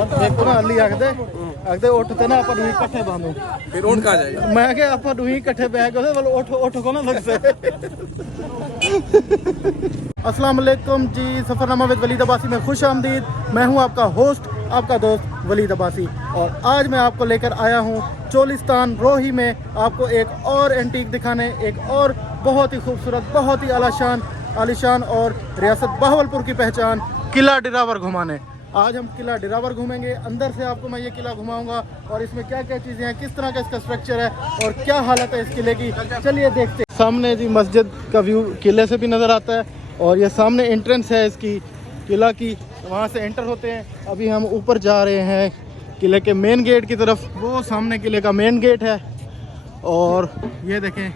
देखो ना अली आखदे उठते ना अपन दुही इकट्ठे बांधो फिर उठ कहाँ जाएगा। मैं क्या अपन दुही इकट्ठे बैग बोले उठ को ना लग से। अस्सलाम वालेकुम जी, सफरनामा विद वलीद अब्बासी में खुश आमदीद। मैं हूं आपका होस्ट, आपका दोस्त वलीद अब्बासी, और आज मैं आपको लेकर आया हूं चोलिस्तान रोही में आपको एक और एंटीक दिखाने, एक और बहुत ही खूबसूरत, बहुत ही आलीशान और रियासत बहावलपुर की पहचान किला डिरावर घुमाने। आज हम किला डिरावर घूमेंगे, अंदर से आपको मैं ये किला घुमाऊंगा और इसमें क्या क्या चीज़ें हैं, किस तरह का इसका स्ट्रक्चर है और क्या हालत है इस किले की, चलिए देखते हैं। सामने जी मस्जिद का व्यू किले से भी नज़र आता है और ये सामने एंट्रेंस है इसकी किला की, वहाँ से एंटर होते हैं। अभी हम ऊपर जा रहे हैं किले के मेन गेट की तरफ, वो सामने किले का मेन गेट है। और ये देखें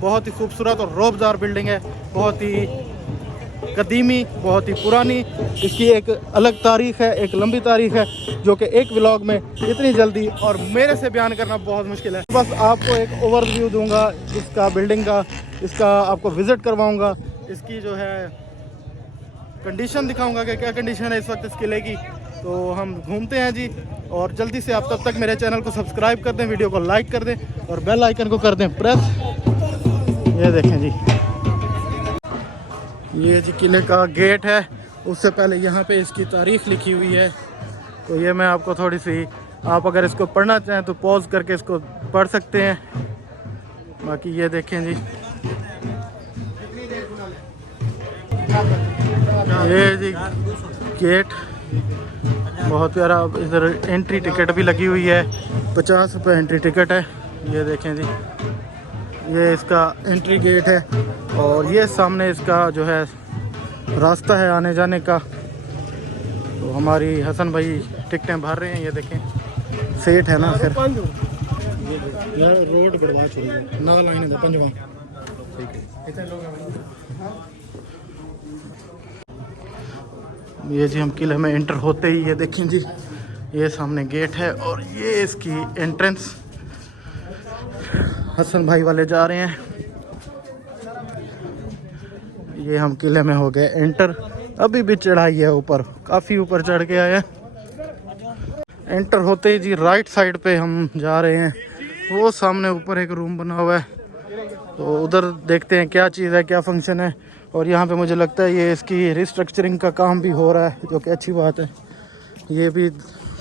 बहुत ही खूबसूरत और रौबदार बिल्डिंग है, बहुत ही कदीमी, बहुत ही पुरानी। इसकी एक अलग तारीख़ है, एक लंबी तारीख़ है जो कि एक व्लॉग में इतनी जल्दी और मेरे से बयान करना बहुत मुश्किल है। बस आपको एक ओवरव्यू दूंगा इसका, बिल्डिंग का, इसका आपको विज़िट करवाऊंगा, इसकी जो है कंडीशन दिखाऊंगा कि क्या कंडीशन है इस वक्त इस किले की। तो हम घूमते हैं जी, और जल्दी से आप तब तक मेरे चैनल को सब्सक्राइब कर दें, वीडियो को लाइक कर दें और बेल आइकन को कर दें प्रेस। ये देखें जी, ये जी किले का गेट है। उससे पहले यहाँ पे इसकी तारीख़ लिखी हुई है, तो ये मैं आपको थोड़ी सी, आप अगर इसको पढ़ना चाहें तो पॉज करके इसको पढ़ सकते हैं। बाकी ये देखें जी, ये जी गेट बहुत प्यारा। इधर एंट्री टिकट भी लगी हुई है, 50 रुपये एंट्री टिकट है। ये देखें जी, ये इसका एंट्री गेट है और ये सामने इसका जो है रास्ता है आने जाने का। तो हमारी हसन भाई टिकटें भर रहे हैं, ये देखें सेठ है ना, फिर ये रोड गड़वा छोड़ी ना लाइन है पंजवा, ठीक है। ये जी हम किले में एंटर होते ही ये देखें जी, ये सामने गेट है और ये इसकी एंट्रेंस। हसन भाई वाले जा रहे हैं, ये हम किले में हो गए एंटर। अभी भी चढ़ाई है ऊपर, काफ़ी ऊपर चढ़ के आए हैं। एंटर होते ही जी राइट साइड पे हम जा रहे हैं, वो सामने ऊपर एक रूम बना हुआ है, तो उधर देखते हैं क्या चीज़ है, क्या फंक्शन है। और यहाँ पे मुझे लगता है ये इसकी रिस्ट्रक्चरिंग का काम भी हो रहा है, जो कि अच्छी बात है। ये भी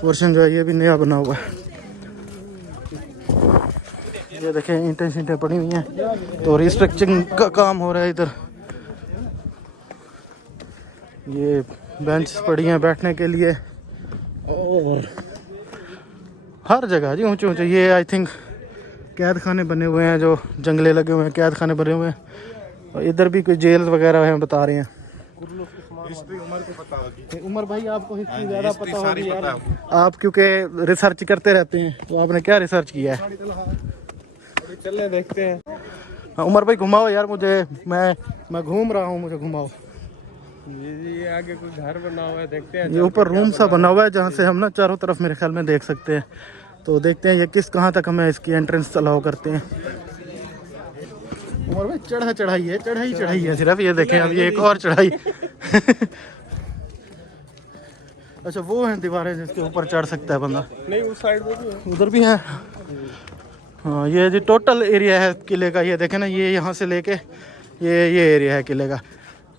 पोर्शन जो है ये भी नया बना हुआ है। ये देखें ईंटें शीटें पड़ी हुई हैं, तो रिस्ट्रक्चरिंग का काम हो रहा है इधर। ये बेंच पड़ी हैं बैठने के लिए और हर जगह जी ऊंचे ऊंचे, ये आई थिंक कैद खाने बने हुए हैं, जो जंगले लगे हुए हैं, कैद खाने बने हुए हैं। और इधर भी कोई जेल वगैरह है, बता रहे हैं। उमर भाई आपको हिस्ट्री ज़्यादा पता होगी यार, आप क्योंकि रिसर्च करते रहते हैं, तो आपने क्या रिसर्च किया है? चलने देखते हैं। उमर भाई घुमाओ यार मुझे, मैं घूम रहा हूँ, मुझे घुमाओ। ये आगे कोई घर बना हुआ है, देखते हैं। ये ऊपर रूम सा बना हुआ है जहाँ से हम ना चारों तरफ मेरे ख्याल में देख सकते हैं। तो देखते हैं ये कहाँ तक हमें इसकी एंट्रेंस अलाउ करते हैं। उमर भाई चढ़ाई है सिर्फ, ये देखें अब ये एक और चढ़ाई। अच्छा वो है दीवारें जिसके ऊपर चढ़ सकता है बंदा? नहीं, उस साइड में भी है, उधर भी है। हाँ ये जो टोटल एरिया है किले का, ये देखें ना, ये यहाँ से लेके ये एरिया है किले का।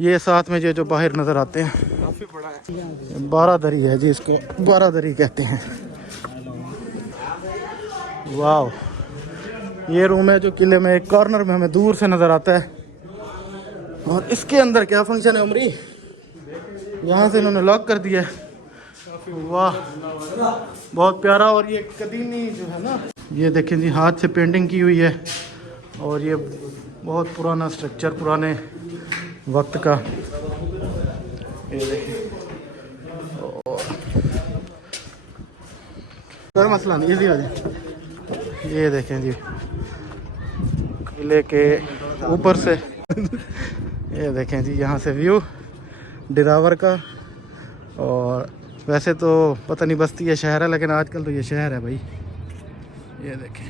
ये साथ में जो बाहर नज़र आते हैं, काफी बड़ा है। बारादरी है जी, इसको बारादरी कहते हैं। वाह, ये रूम है जो किले में एक कॉर्नर में हमें दूर से नज़र आता है। और इसके अंदर क्या फंक्शन है उमरी, यहाँ से इन्होंने लॉक कर दिया है। वाह बहुत प्यारा। और ये कदीमी जो है ना, ये देखें जी हाथ से पेंटिंग की हुई है और ये बहुत पुराना स्ट्रक्चर, पुराने वक्त का। ये देखें, कोई मसला नहीं, इजी हो जाए। ये देखें जी किले के ऊपर से ये देखें जी यहाँ से व्यू डिरावर का। और वैसे तो पता नहीं बस्ती है शहर है, लेकिन आजकल तो ये शहर है भाई। ये देखें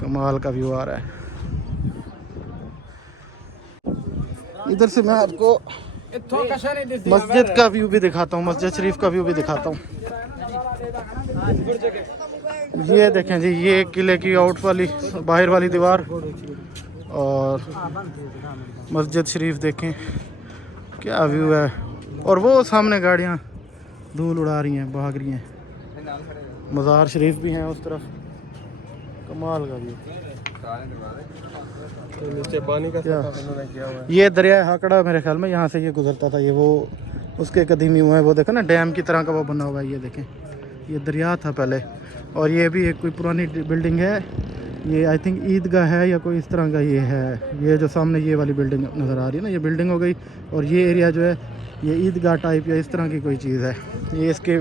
कमाल का व्यू आ रहा है। इधर से मैं आपको मस्जिद का व्यू भी दिखाता हूँ, मस्जिद शरीफ का व्यू भी दिखाता हूँ। ये देखें जी, ये किले की आउट वाली बाहर वाली दीवार और मस्जिद शरीफ देखें क्या व्यू है। और वो सामने गाड़ियाँ धूल उड़ा रही हैं, भाग रही हैं। मज़ार शरीफ भी हैं उस तरफ, कमाल का व्यू। नीचे पानी का उन्होंने किया हुआ है। ये दरिया हाकड़ा मेरे ख्याल में यहाँ से ये गुजरता था, ये वो उसके कदीमी हुआ है, वो देखो ना डैम की तरह का वो बना हुआ है। ये देखें, ये दरिया था पहले। और ये भी एक कोई पुरानी बिल्डिंग है, ये आई थिंक ईदगाह है या कोई इस तरह का ये है। ये जो सामने ये वाली बिल्डिंग नज़र आ रही है ना, ये बिल्डिंग हो गई। और ये एरिया जो है ये ईदगाह टाइप या इस तरह की कोई चीज़ है। ये इसके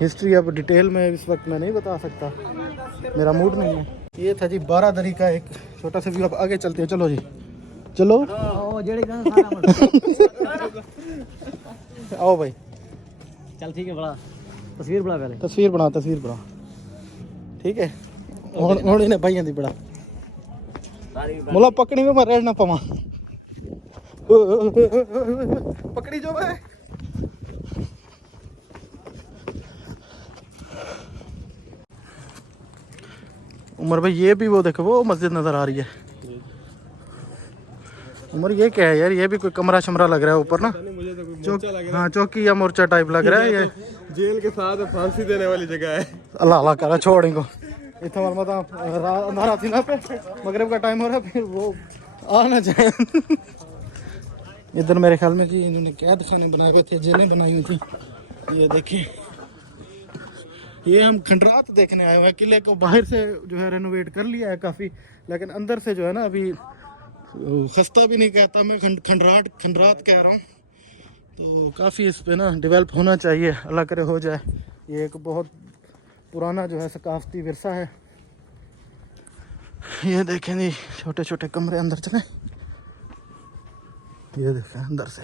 हिस्ट्री अब डिटेल में इस वक्त मैं नहीं बता सकता, मेरा मूड नहीं है। ये था जी बारादरी का एक छोटा सा व्यू। अब आगे चलते हैं, चलो जी चलो। आओ भाई, चल ठीक है, बड़ा तस्वीर बड़ा पहले तस्वीर बना, तस्वीर बना, ठीक है। ਹੁਣ ਇਹਨੇ ਭਾਈਆਂ ਦੀ ਬੜਾ ਮੁੱਲਾ ਪਕੜੀ में मैं रह ना पावा, पकड़ी जो मैं। उमर भाई ये भी वो देखो, वो मस्जिद नजर आ रही है। उमर ये क्या है यार, ये भी कोई कमरा शमरा लग रहा है ऊपर ना, मुझे तो कोई मोर्चा लग रहा हाँ चौकी या मोर्चा टाइप लग रहा है। ये है। जेल के साथ फांसी देने वाली जगह है। अल्लाह अल्लाह करा छोड़ इनको। इतना वाल मत अंधारा थी ना पे, मगरिब का टाइम हो रहा है, फिर वो आ ना जाए। इधर मेरे ख्याल में जी इन्होंने कैद खाने बनाए हुए थे, जेलें बनाई हुई थी। ये देखिए, ये हम खंडरात देखने आए हुए हैं। किले को बाहर से जो है रेनोवेट कर लिया है काफ़ी, लेकिन अंदर से जो है ना अभी खस्ता भी नहीं कहता मैं, खंडरात कह रहा हूँ। तो काफ़ी इस पे ना डेवलप होना चाहिए, अल्लाह करे हो जाए। ये एक बहुत पुराना जो है सकाफती विरसा है। ये देखें जी, छोटे छोटे कमरे, अंदर चलें। ये देखें अंदर से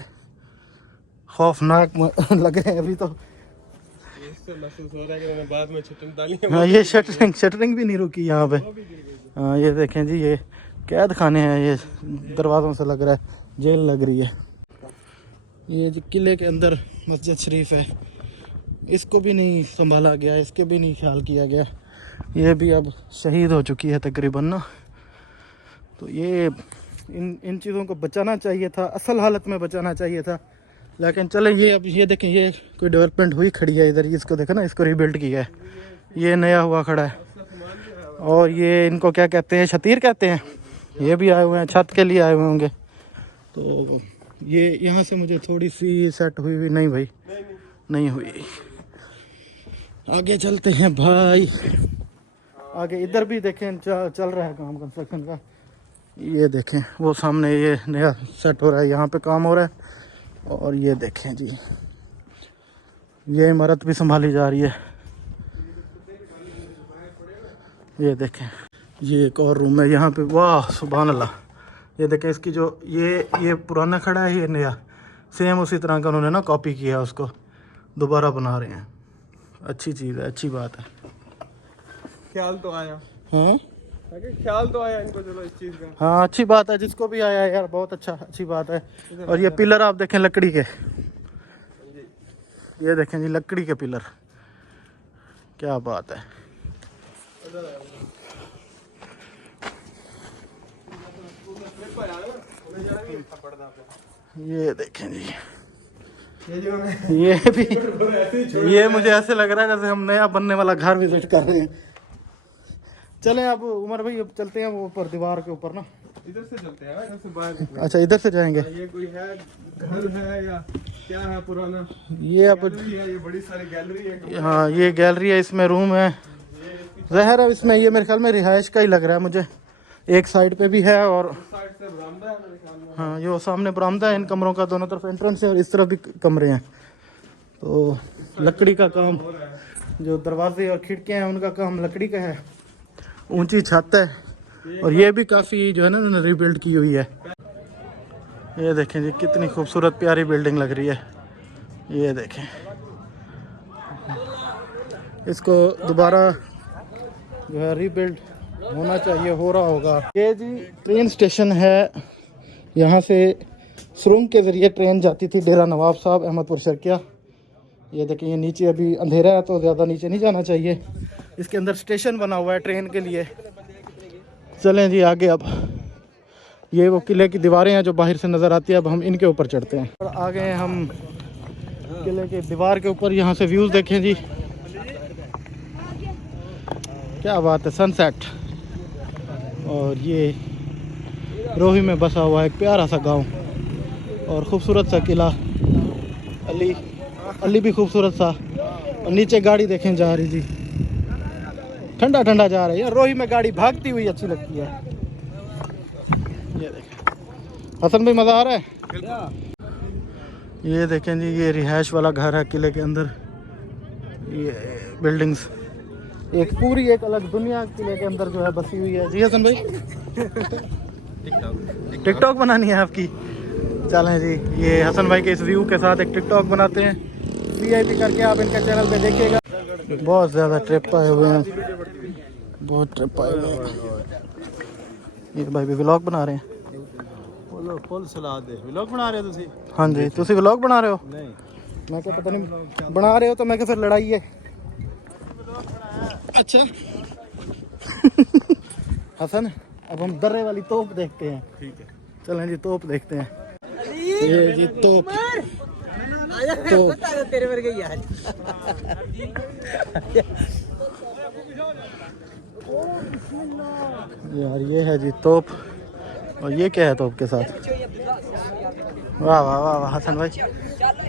खौफनाक लग रहे हैं अभी तो। इससे महसूस हो रहा है कि मैंने बाद में छटन डाली है। हाँ, ये शटरिंग भी नहीं रुकी यहाँ पे। हाँ ये देखें जी, ये कैद खाने हैं, ये दरवाज़ों से लग रहा है जेल लग रही है। ये जो किले के अंदर मस्जिद शरीफ है, इसको भी नहीं संभाला गया, इसके भी नहीं ख्याल किया गया। ये भी अब शहीद हो चुकी है तकरीबन ना। तो ये इन चीज़ों को बचाना चाहिए था, असल हालत में बचाना चाहिए था। लेकिन चले, ये अब ये देखें, ये कोई डेवलपमेंट हुई खड़ी है इधर, इसको देखो ना, इसको रिबिल्ड किया है, ये नया हुआ खड़ा है। और ये इनको क्या कहते हैं, शतीर कहते हैं। ये भी आए हुए हैं, छत के लिए आए हुए होंगे। तो ये यहाँ से मुझे थोड़ी सी सेट हुई नहीं भाई, नहीं हुई। आगे चलते हैं भाई, आगे इधर भी देखें चल रहा है काम कंस्ट्रक्शन का। ये देखें वो सामने ये नया सेट हो रहा है, यहाँ पे काम हो रहा है। और ये देखें जी, ये इमारत भी संभाली जा रही है। ये देखें, ये एक और रूम है यहाँ पे, वाह सुभान अल्लाह। ये देखें, इसकी जो ये पुराना खड़ा है, ये नया सेम उसी तरह का उन्होंने ना कॉपी किया, उसको दोबारा बना रहे हैं। अच्छी चीज़ है, अच्छी बात है। ख्याल तो आया, हाँ ख्याल तो आया इनको, चलो इस चीज़ का। हाँ अच्छी बात है, जिसको भी आया यार बहुत अच्छा, अच्छी बात है। और ये पिलर आप देखें लकड़ी के, ये देखें जी लकड़ी के पिलर, क्या बात है। ये देखें जी, ये भी, ये मुझे ऐसे लग रहा है जैसे हम नया बनने वाला घर विजिट कर रहे हैं। चलें अब उमर भाई, अब चलते हैं वो ऊपर दीवार के ऊपर ना। इधर से चलते हैं, इधर से बाहर। अच्छा इधर से जाएंगे। ये कोई है घर है या क्या है पुराना? ये अब ये बड़ी सारी गैलरी है। हाँ ये गैलरी है, इसमें रूम है, जहर है इसमें। ये मेरे ख्याल में रिहाइश का ही लग रहा है मुझे, एक साइड पे भी है और साइड से बरामदा है मेरे ख्याल में। हाँ ये वो सामने बरामदा है, इन कमरों का दोनों तरफ एंट्रेंस है और इस तरफ भी कमरे हैं। तो लकड़ी का काम, जो दरवाजे और खिड़कियाँ हैं उनका काम लकड़ी का है। ऊंची छत है और ये भी काफ़ी जो है ना उन्होंने रीबिल्ड की हुई है। ये देखें जी कितनी खूबसूरत प्यारी बिल्डिंग लग रही है। ये देखें, इसको दोबारा जो है रीबिल्ड होना चाहिए, हो रहा होगा। ये जी ट्रेन स्टेशन है, यहाँ से सुरंग के ज़रिए ट्रेन जाती थी डेरा नवाब साहब अहमदपुर शर्किया। ये देखिए ये नीचे अभी अंधेरा है तो ज़्यादा नीचे नहीं जाना चाहिए। इसके अंदर स्टेशन बना हुआ है ट्रेन के लिए। चलें जी आगे। अब ये वो किले की दीवारें हैं जो बाहर से नज़र आती है। अब हम इनके ऊपर चढ़ते हैं और आ गए हैं हम किले के दीवार के ऊपर। यहाँ से व्यूज़ देखें जी, क्या बात है, सनसेट। और ये रोही में बसा हुआ एक प्यारा सा गांव और खूबसूरत सा किला। अली भी खूबसूरत सा। और नीचे गाड़ी देखें जा रही जी, ठंडा ठंडा जा रहा है यार। रोही में गाड़ी भागती हुई अच्छी लगती है। ये देखें हसन भाई, मज़ा आ रहा है। ये देखें जी, ये रिहाइश वाला घर है किले के अंदर। ये बिल्डिंग्स एक पूरी एक अलग दुनिया किले के अंदर जो है बसी हुई है। जी हसन भाई, टिकटॉक बनानी है आपकी? चलें जी, ये हसन भाई के इस व्यू के साथ एक टिकटॉक बनाते हैं। VIP करके आप इनके चैनल पे देखिएगा। बहुत ज़्यादा ट्रिप आए हुए हैं, बहुत ट्रिप आए हुए हैं। ये भाई भी व्लॉग बना रहे हैं। फुल सलाद दे व्लॉग बना रहे हो तुसी? हाँ जी, तुसी व्लॉग बना रहे हो? नहीं, मैं क्या पता नहीं बना रहे हो तो मैं क्या फिर लड़ाई है। अच्छा हसन, अब हम दर्रे वाली तोप देखते हैं। ठीक है, चलें जी तोप देखते हैं। ये जी तोप तेरे वर्गे यार। यार ये है जी तोप। और ये क्या है तोप के साथ? वाह वाह वाह वाह हसन भाई,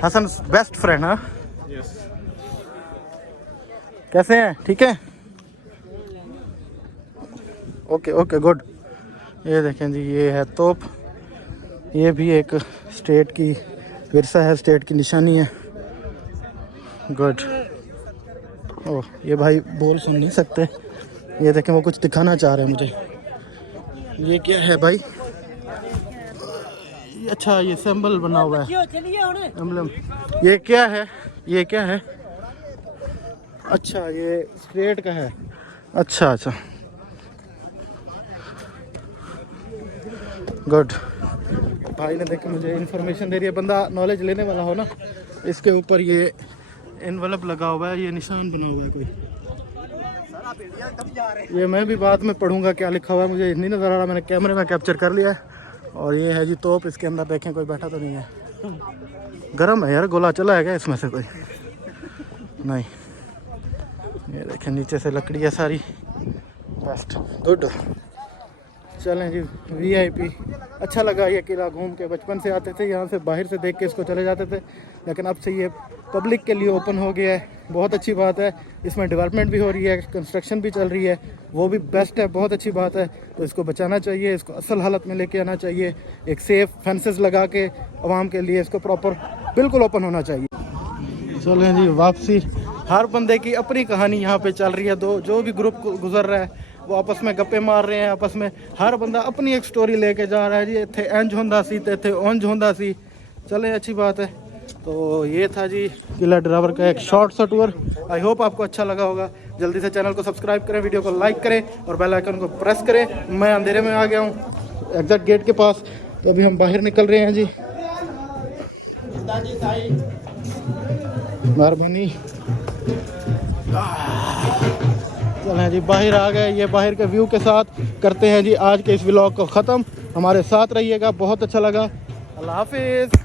हसन बेस्ट फ्रेंड। हाँ यस। कैसे हैं? ठीक है, ओके ओके गुड। ये देखें जी, ये है तोप। ये भी एक स्टेट की विरसा है, स्टेट की निशानी है। गुड। ओह, ये भाई बोल सुन नहीं सकते। ये देखें वो कुछ दिखाना चाह रहे हैं मुझे। ये क्या है भाई? अच्छा, ये सिंबल बना हुआ है, एम्बलम। ये क्या है? ये क्या है? अच्छा, ये स्टेट का है। अच्छा अच्छा, गुड। भाई ने देखे मुझे इन्फॉर्मेशन दे रही है। बंदा नॉलेज लेने वाला हो ना। इसके ऊपर ये एनवलप लगा हुआ है, ये निशान बना हुआ है कोई। ये मैं भी बाद में पढ़ूंगा क्या लिखा हुआ है, मुझे नहीं नज़र आ रहा। मैंने कैमरे में कैप्चर कर लिया है। और ये है जी तोप। इसके अंदर देखें कोई बैठा तो नहीं है। गर्म है यार, गोला चला है क्या इसमें से कोई? नहीं। ये देखें नीचे से लकड़ी है सारी। Best, good. चलें जी VIP। अच्छा लगा ये किला घूम के। बचपन से आते थे यहाँ से, बाहर से देख के इसको चले जाते थे, लेकिन अब से ये पब्लिक के लिए ओपन हो गया है। बहुत अच्छी बात है। इसमें डेवलपमेंट भी हो रही है, कंस्ट्रक्शन भी चल रही है, वो भी बेस्ट है, बहुत अच्छी बात है। तो इसको बचाना चाहिए, इसको असल हालत में लेके आना चाहिए। एक सेफ फेंसेस लगा के आवाम के लिए इसको प्रॉपर बिल्कुल ओपन होना चाहिए। चलें जी वापसी। हर बंदे की अपनी कहानी यहाँ पे चल रही है। जो भी ग्रुप गुजर रहा है वो आपस में गप्पे मार रहे हैं। आपस में हर बंदा अपनी एक स्टोरी लेके जा रहा है जी। इत्थे इंज होंदा सी ते इत्थे उंज होंदा सी। चले, अच्छी बात है। तो ये था जी किला ड्रावर का एक शॉर्ट सा टूर। आई होप आपको अच्छा लगा होगा। जल्दी से चैनल को सब्सक्राइब करें, वीडियो को लाइक करें और बेल आइकन को प्रेस करें। मैं अंधेरे में आ गया हूँ एग्जैक्ट गेट के पास, तो अभी हम बाहर निकल रहे हैं जी। मेहरबानी। चलें जी बाहर आ गए। ये बाहर के व्यू के साथ करते हैं जी आज के इस व्लॉग को ख़त्म। हमारे साथ रहिएगा, बहुत अच्छा लगा। अल्लाह हाफिज़।